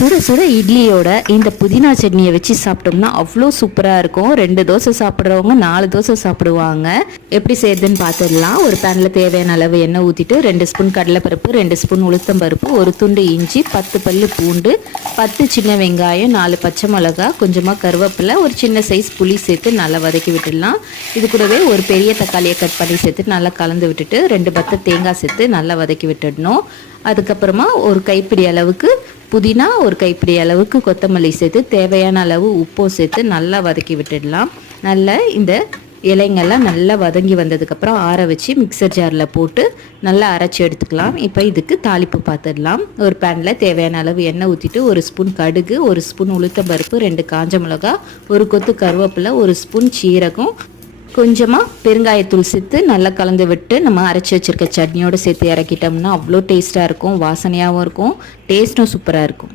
சுட சுட இட்லியோட இந்த புதினா சட்னியை வச்சு சாப்பிட்டோம்னா அவ்வளோ சூப்பராக இருக்கும். ரெண்டு தோசை சாப்பிட்றவங்க நாலு தோசை சாப்பிடுவாங்க. எப்படி செய்யுதுன்னு பார்த்துடலாம் ஒரு பேனில் தேவையான அளவு எண்ணெய் ஊற்றிட்டு ரெண்டு ஸ்பூன் கடலைப்பருப்பு ரெண்டு ஸ்பூன் உளுத்தம்பருப்பு ஒரு துண்டு இஞ்சி பத்து பல்லு பூண்டு பத்து சின்ன வெங்காயம் நாலு பச்சை மிளகா கொஞ்சமாக கருவேப்பிலை ஒரு சின்ன சைஸ் புளி சேர்த்து நல்லா வதக்கி விட்டுடலாம். இது கூடவே ஒரு பெரிய தக்காளியை கட் பண்ணி சேர்த்து நல்லா கலந்து விட்டுட்டு ரெண்டு பத்து தேங்காய் சேர்த்து நல்லா வதக்கி விட்டுடணும். அதுக்கப்புறமா ஒரு கைப்பிடி அளவுக்கு புதினா ஒரு கைப்பிடி அளவுக்கு கொத்தமல்லி சேர்த்து தேவையான அளவு உப்பும் சேர்த்து நல்லா வதக்கி விட்டுடலாம். நல்லா இந்த இலைங்கள்லாம் நல்லா வதங்கி வந்ததுக்கப்புறம் ஆற வச்சு மிக்சர் ஜாரில் போட்டு நல்லா அரைச்சி எடுத்துக்கலாம். இப்போ இதுக்கு தாளிப்பு பார்த்துடலாம் ஒரு பேனில் தேவையான அளவு எண்ணெய் ஊற்றிட்டு ஒரு ஸ்பூன் கடுகு ஒரு ஸ்பூன் உளுத்தம்பருப்பு ரெண்டு காஞ்ச மிளகா ஒரு கொத்து கருவேப்பிலை ஒரு ஸ்பூன் சீரகம் கொஞ்சமாக பெருங்காயத்தூள் சேர்த்து நல்லா கலந்து விட்டு நம்ம அரைச்சி வச்சிருக்க சட்னியோடு சேர்த்து இறக்கிட்டோம்னா அவ்வளோ டேஸ்ட்டாக இருக்கும் வாசனையாகவும் இருக்கும் டேஸ்ட்டும் சூப்பராக இருக்கும்.